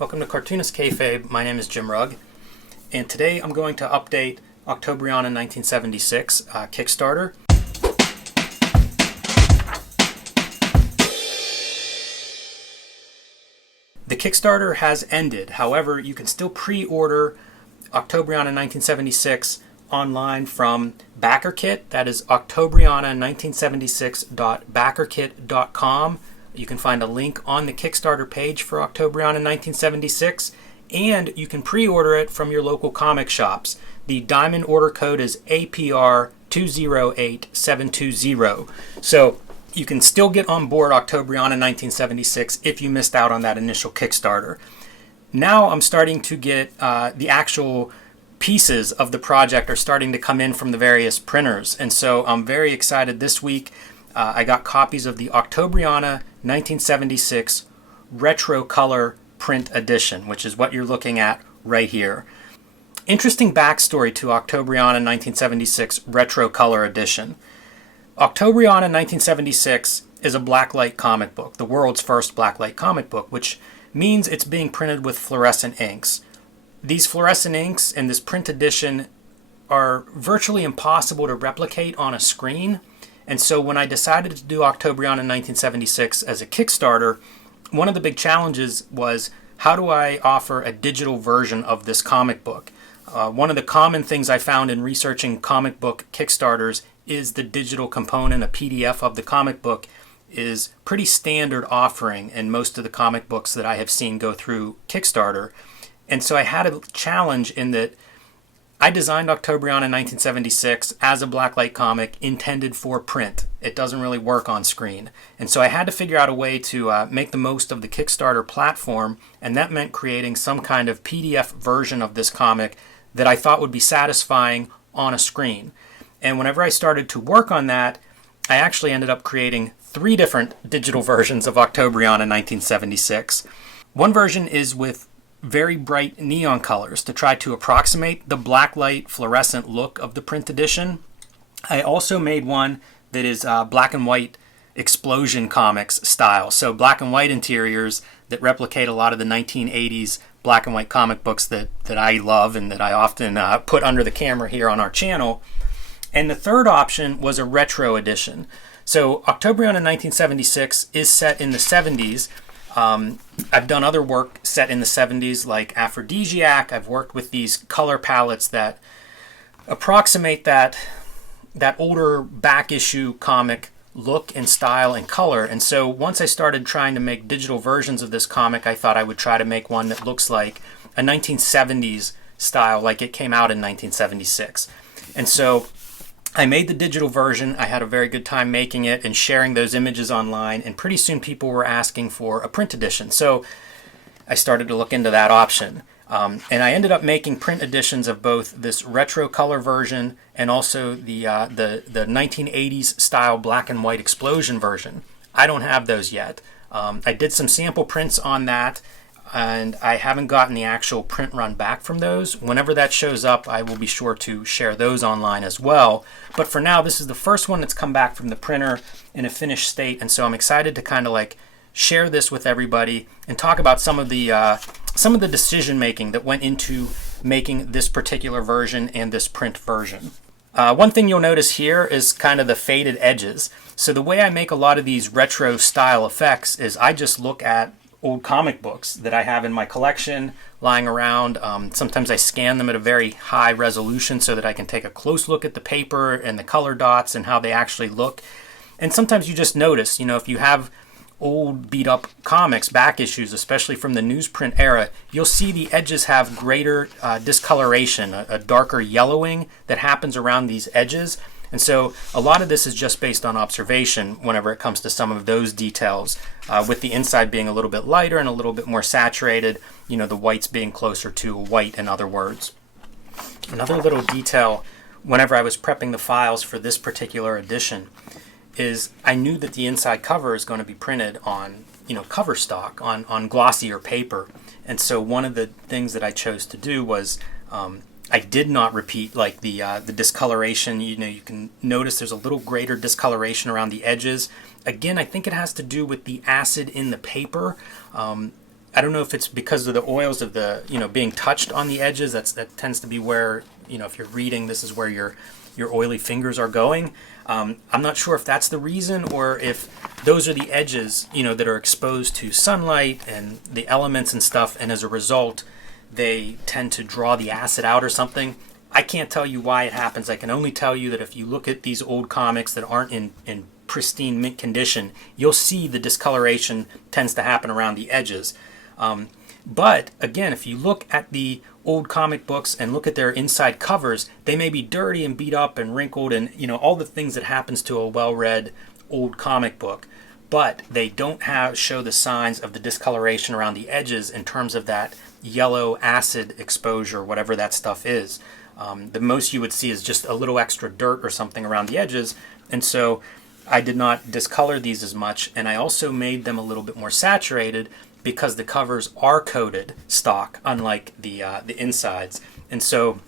Welcome to Cartoonist Kayfabe. My name is Jim Rugg, and today I'm going to update Octobriana 1976 Kickstarter. The Kickstarter has ended. However, you can still pre-order Octobriana 1976 online from BackerKit. That is Octobriana1976.backerkit.com. You can find a link on the Kickstarter page for Octobriana 1976, and you can pre-order it from your local comic shops. The diamond order code is APR208720. So you can still get on board Octobriana 1976 if you missed out on that initial Kickstarter. Now I'm starting to get the actual pieces of the project are starting to come in from the various printers, and so I'm very excited. This week I got copies of the Octobriana 1976 Retro Color Print Edition, which is what you're looking at right here. Interesting backstory to Octobriana 1976 Retro Color Edition. Octobriana 1976 is a blacklight comic book, the world's first blacklight comic book, which means it's being printed with fluorescent inks. These fluorescent inks in this print edition are virtually impossible to replicate on a screen. And so when I decided to do Octobriana 1976 as a Kickstarter, one of the big challenges was, how do I offer a digital version of this comic book? One of the common things I found in researching comic book Kickstarters is the digital component. A PDF of the comic book is pretty standard offering in most of the comic books that I have seen go through Kickstarter. And so I had a challenge in that I designed Octobriana 1976 as a blacklight comic intended for print. It doesn't really work on screen. And so I had to figure out a way to make the most of the Kickstarter platform, and that meant creating some kind of PDF version of this comic that I thought would be satisfying on a screen. And whenever I started to work on that, I actually ended up creating 3 different digital versions of Octobriana 1976. One version is with very bright neon colors to try to approximate the blacklight fluorescent look of the print edition. I also made one that is black and white explosion comics style, so black and white interiors that replicate a lot of the 1980s black and white comic books that I love and that I often put under the camera here on our channel. And the third option was a retro edition. So Octobriana 1976 is set in the 70s. I've done other work set in the 70s like Aphrodisiac. I've worked with these color palettes that approximate that older back issue comic look and style and color. And so once I started trying to make digital versions of this comic, I thought I would try to make one that looks like a 1970s style, like it came out in 1976. And so I made the digital version. I had a very good time making it and sharing those images online, and pretty soon people were asking for a print edition. So I started to look into that option. And I ended up making print editions of both this retro color version and also the 1980s style black and white explosion version. I don't have those yet. I did some sample prints on that, and I haven't gotten the actual print run back from those. Whenever that shows up, I will be sure to share those online as well. But for now, this is the first one that's come back from the printer in a finished state, and so I'm excited to kind of like share this with everybody and talk about some of the decision making that went into making this particular version and this print version. One thing you'll notice here is kind of the faded edges. So the way I make a lot of these retro style effects is I just look at old comic books that I have in my collection lying around. Sometimes I scan them at a very high resolution so that I can take a close look at the paper and the color dots and how they actually look. And sometimes you just notice, if you have old beat up comics, back issues, especially from the newsprint era, you'll see the edges have greater discoloration, a darker yellowing that happens around these edges. And so a lot of this is just based on observation whenever it comes to some of those details, with the inside being a little bit lighter and a little bit more saturated, the whites being closer to white, in other words. Another little detail whenever I was prepping the files for this particular edition is I knew that the inside cover is going to be printed on, cover stock, on glossier paper. And so one of the things that I chose to do was I did not repeat like the discoloration. You can notice there's a little greater discoloration around the edges. Again, I think it has to do with the acid in the paper. I don't know if it's because of the oils of the, being touched on the edges. That tends to be where, if you're reading, this is where your oily fingers are going. I'm not sure if that's the reason, or if those are the edges, that are exposed to sunlight and the elements and stuff, and as a result, they tend to draw the acid out or something. I can't tell you why it happens. I can only tell you that if you look at these old comics that aren't in pristine mint condition, you'll see the discoloration tends to happen around the edges. But again, if you look at the old comic books and look at their inside covers, they may be dirty and beat up and wrinkled and all the things that happens to a well-read old comic book, but they don't show the signs of the discoloration around the edges in terms of that yellow acid exposure, whatever that stuff is. The most you would see is just a little extra dirt or something around the edges, and so I did not discolor these as much, and I also made them a little bit more saturated because the covers are coated stock, unlike the insides. And so,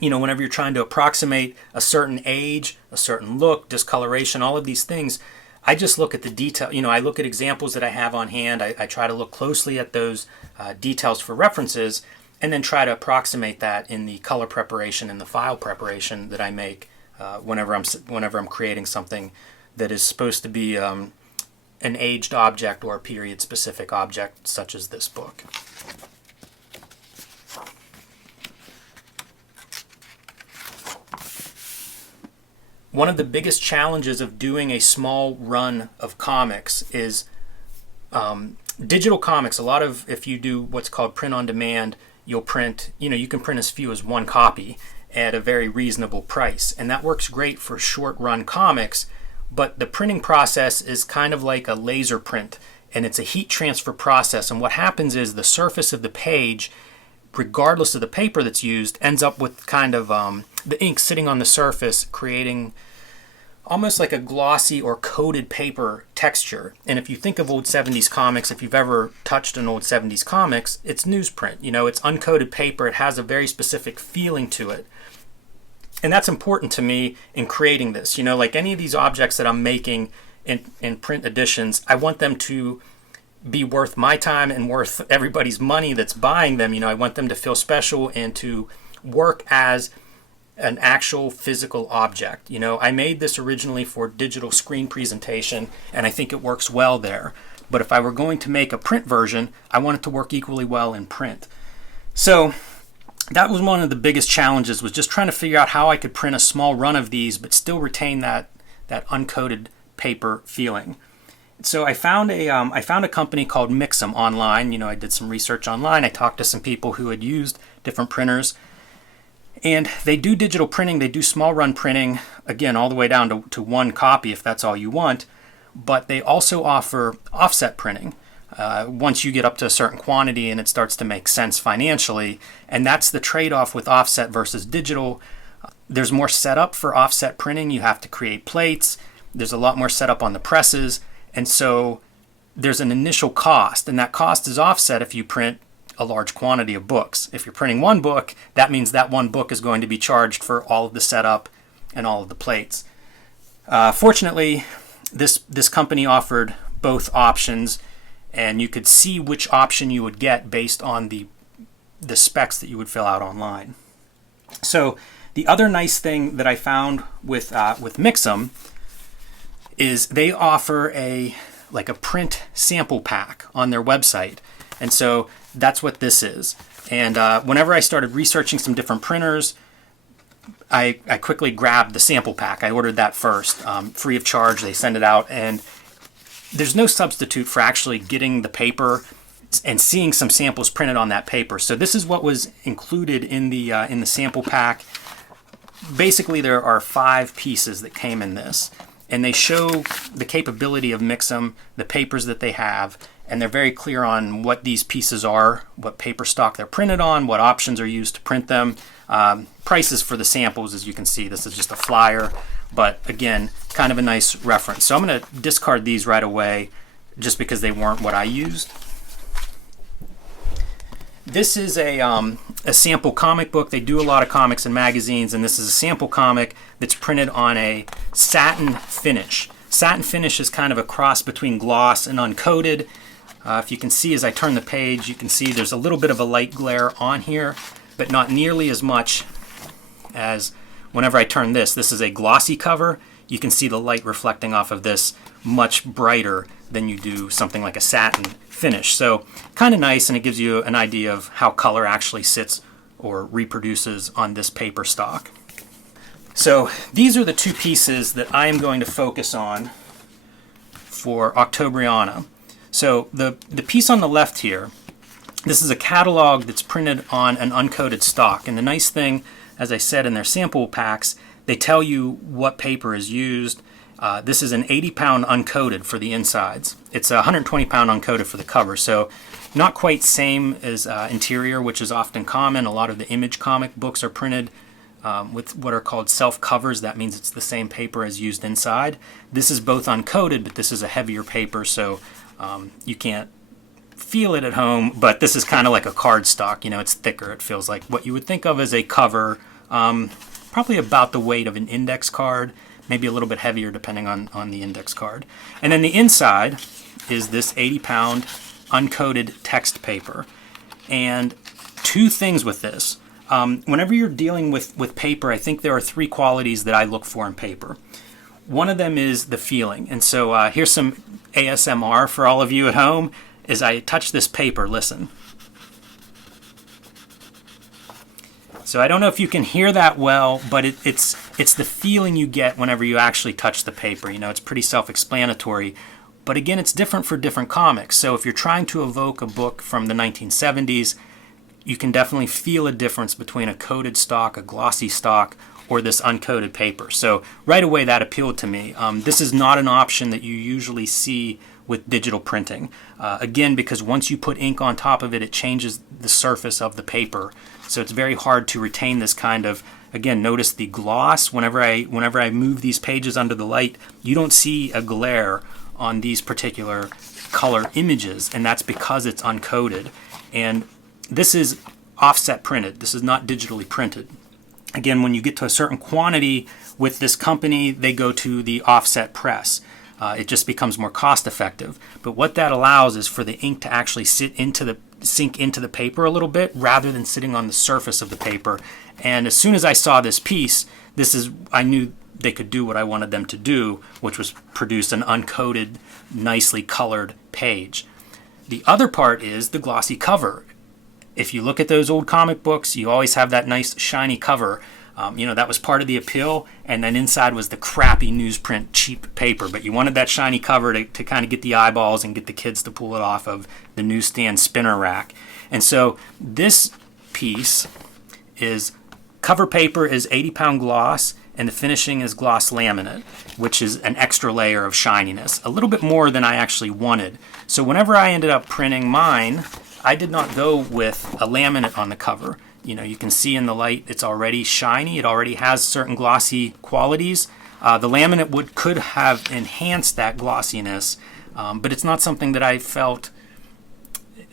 whenever you're trying to approximate a certain age, a certain look, discoloration, all of these things, I just look at the detail. I look at examples that I have on hand. I try to look closely at those details for references, and then try to approximate that in the color preparation and the file preparation that I make whenever I'm creating something that is supposed to be an aged object or a period-specific object, such as this book. One of the biggest challenges of doing a small run of comics is digital comics. If you do what's called print on demand, you'll print, you can print as few as one copy at a very reasonable price. And that works great for short run comics, but the printing process is kind of like a laser print, and it's a heat transfer process. And what happens is the surface of the page, regardless of the paper that's used, ends up with kind of the ink sitting on the surface, creating almost like a glossy or coated paper texture. And if you think of old 70s comics, if you've ever touched an old 70s comics, it's newsprint. It's uncoated paper. It has a very specific feeling to it. And that's important to me in creating this. Like any of these objects that I'm making in print editions, I want them to be worth my time and worth everybody's money that's buying them. I want them to feel special and to work as an actual physical object. I made this originally for digital screen presentation, and I think it works well there. But if I were going to make a print version, I want it to work equally well in print. So that was one of the biggest challenges, was just trying to figure out how I could print a small run of these but still retain that uncoated paper feeling. So I found a company called Mix'em online. I did some research online. I talked to some people who had used different printers, and they do digital printing. They do small run printing, again, all the way down to one copy if that's all you want, but they also offer offset printing. Once you get up to a certain quantity and it starts to make sense financially, and that's the trade-off with offset versus digital. There's more setup for offset printing. You have to create plates. There's a lot more setup on the presses, and so there's an initial cost, and that cost is offset if you print a large quantity of books. If you're printing one book, that means that one book is going to be charged for all of the setup and all of the plates. Fortunately, this company offered both options, and you could see which option you would get based on the specs that you would fill out online. So the other nice thing that I found with Mix'em is they offer a print sample pack on their website, and so that's what this is. And whenever I started researching some different printers, I quickly grabbed the sample pack. I ordered that first, free of charge. They send it out, and there's no substitute for actually getting the paper and seeing some samples printed on that paper. So this is what was included in the sample pack. Basically, there are 5 pieces that came in this, and they show the capability of Mix'em, the papers that they have, and they're very clear on what these pieces are, what paper stock they're printed on, what options are used to print them, prices for the samples. As you can see, this is just a flyer, but again, kind of a nice reference. So I'm going to discard these right away just because they weren't what I used. This is a sample comic book. They do a lot of comics and magazines, and this is a sample comic that's printed on a satin finish. Satin finish is kind of a cross between gloss and uncoated. If you can see as I turn the page, you can see there's a little bit of a light glare on here, but not nearly as much as whenever I turn this. This is a glossy cover. You can see the light reflecting off of this much brighter than you do something like a satin finish. So kind of nice, and it gives you an idea of how color actually sits or reproduces on this paper stock. So these are the two pieces that I am going to focus on for Octobriana. So the piece on the left here, this is a catalog that's printed on an uncoated stock. And the nice thing, as I said in their sample packs, they tell you what paper is used. This is an 80-pound uncoated for the insides. It's a 120-pound uncoated for the cover. So not quite same as interior, which is often common. A lot of the image comic books are printed with what are called self-covers. That means it's the same paper as used inside. This is both uncoated, but this is a heavier paper, so you can't feel it at home, but this is kind of like a cardstock. You know, it's thicker. It feels like what you would think of as a cover, probably about the weight of an index card, maybe a little bit heavier depending on the index card. And then the inside is this 80-pound uncoated text paper. And two things with this. Whenever you're dealing with paper, I think there are three qualities that I look for in paper. One of them is the feeling. And so here's some ASMR for all of you at home. As I touch this paper, listen. So I don't know if you can hear that well, but it's the feeling you get whenever you actually touch the paper. You know, it's pretty self-explanatory. But again, it's different for different comics. So if you're trying to evoke a book from the 1970s, you can definitely feel a difference between a coated stock, a glossy stock, or this uncoated paper. So right away that appealed to me. This is not an option that you usually see with digital printing. Again, because once you put ink on top of it, it changes the surface of the paper. So it's very hard to retain this kind of, again, notice the gloss. Whenever I move these pages under the light, you don't see a glare on these particular color images, and that's because it's uncoated. And this is offset printed. This is not digitally printed. Again, when you get to a certain quantity with this company, they go to the offset press. It just becomes more cost effective. But what that allows is for the ink to actually sink into the paper a little bit rather than sitting on the surface of the paper. And as soon as I saw this piece, I knew they could do what I wanted them to do, which was produce an uncoated, nicely colored page. The other part is the glossy cover. If you look at those old comic books, you always have that nice shiny cover. That was part of the appeal, and then inside was the crappy newsprint cheap paper. But you wanted that shiny cover to kind of get the eyeballs and get the kids to pull it off of the newsstand spinner rack. And so this piece is cover paper is 80-pound gloss, and the finishing is gloss laminate, which is an extra layer of shininess, a little bit more than I actually wanted. So whenever I ended up printing mine, I did not go with a laminate on the cover. You know, you can see in the light it's already shiny. It already has certain glossy qualities. The laminate could have enhanced that glossiness, but it's not something that I felt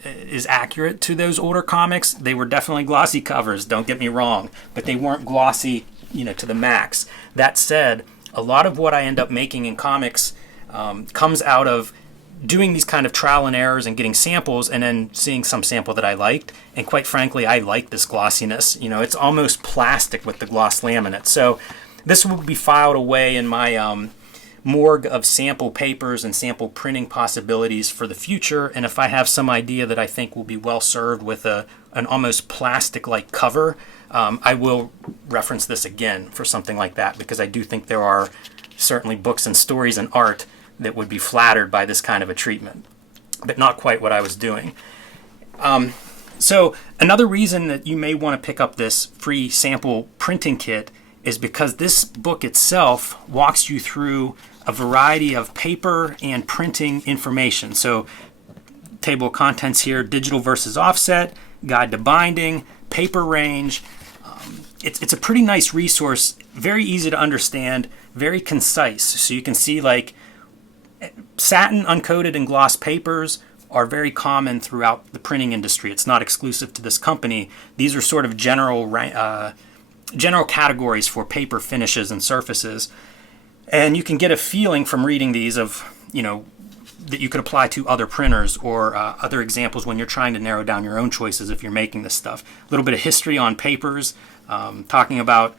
is accurate to those older comics. They were definitely glossy covers, don't get me wrong, but they weren't glossy, to the max. That said, a lot of what I end up making in comics comes out of doing these kind of trial and errors and getting samples and then seeing some sample that I liked. And quite frankly, I like this glossiness. It's almost plastic with the gloss laminate. So this will be filed away in my morgue of sample papers and sample printing possibilities for the future. And if I have some idea that I think will be well served with an almost plastic-like cover, I will reference this again for something like that, because I do think there are certainly books and stories and art that would be flattered by this kind of a treatment, but not quite what I was doing. So another reason that you may want to pick up this free sample printing kit is because this book itself walks you through a variety of paper and printing information. So table of contents here, digital versus offset, guide to binding, paper range. It's a pretty nice resource, very easy to understand, very concise. So you can see like satin, uncoated, and gloss papers are very common throughout the printing industry. It's not exclusive to this company. These are sort of general categories for paper finishes and surfaces. And you can get a feeling from reading these of, that you could apply to other printers or other examples when you're trying to narrow down your own choices if you're making this stuff. A little bit of history on papers, talking about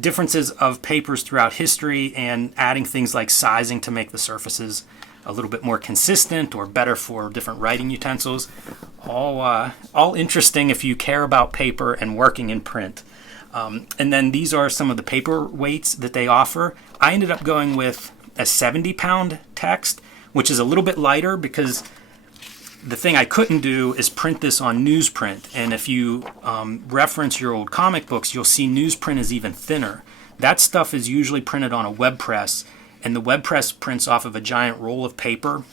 differences of papers throughout history and adding things like sizing to make the surfaces a little bit more consistent or better for different writing utensils. All interesting if you care about paper and working in print. And then these are some of the paper weights that they offer. I ended up going with a 70-pound text, which is a little bit lighter because the thing I couldn't do is print this on newsprint. And if you reference your old comic books, you'll see newsprint is even thinner. That stuff is usually printed on a web press, and the web press prints off of a giant roll of paper,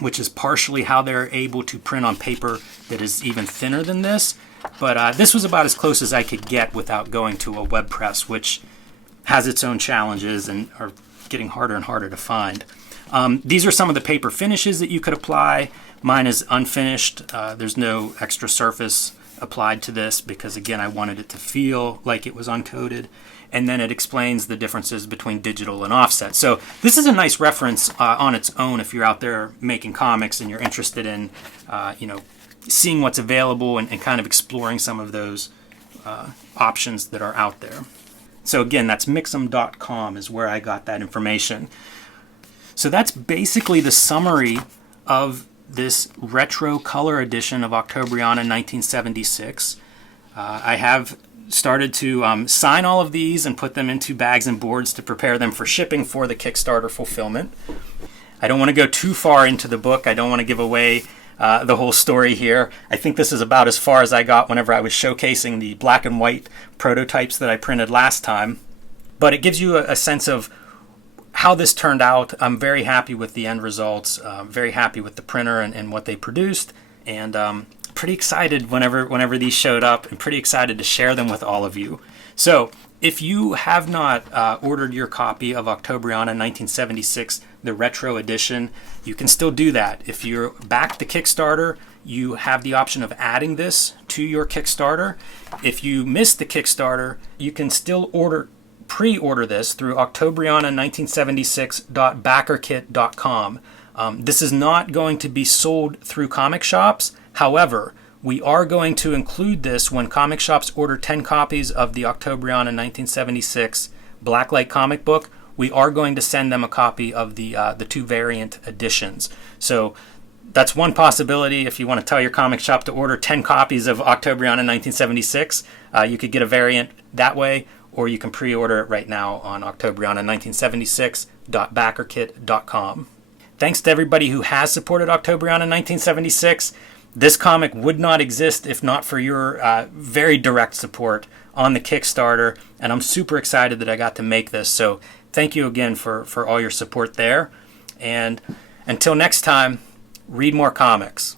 which is partially how they're able to print on paper that is even thinner than this. But this was about as close as I could get without going to a web press, which has its own challenges and are getting harder and harder to find. These are some of the paper finishes that you could apply. Mine is unfinished. There's no extra surface applied to this because, again, I wanted it to feel like it was uncoated. And then it explains the differences between digital and offset. So this is a nice reference on its own if you're out there making comics and you're interested in, seeing what's available and kind of exploring some of those options that are out there. So again, that's mixem.com is where I got that information. So that's basically the summary of this retro color edition of Octobriana 1976. I have started to sign all of these and put them into bags and boards to prepare them for shipping for the Kickstarter fulfillment. I don't want to go too far into the book. I don't want to give away the whole story here. I think this is about as far as I got whenever I was showcasing the black and white prototypes that I printed last time. But it gives you a sense of how this turned out. I'm very happy with the end results, very happy with the printer and what they produced, and pretty excited whenever these showed up, and pretty excited to share them with all of you. So if you have not ordered your copy of Octobriana 1976, the retro edition, you can still do that. If you're back to Kickstarter, you have the option of adding this to your Kickstarter. If you missed the Kickstarter, you can still pre-order this through octobriana1976.backerkit.com. This is not going to be sold through comic shops. However, we are going to include this when comic shops order 10 copies of the Octobriana 1976 Blacklight comic book. We are going to send them a copy of the two variant editions. So that's one possibility. If you want to tell your comic shop to order 10 copies of Octobriana 1976, you could get a variant that way, or you can pre-order it right now on octobriana1976.backerkit.com. Thanks to everybody who has supported Octobriana 1976. This comic would not exist if not for your very direct support on the Kickstarter, and I'm super excited that I got to make this. So thank you again for all your support there. And until next time, read more comics.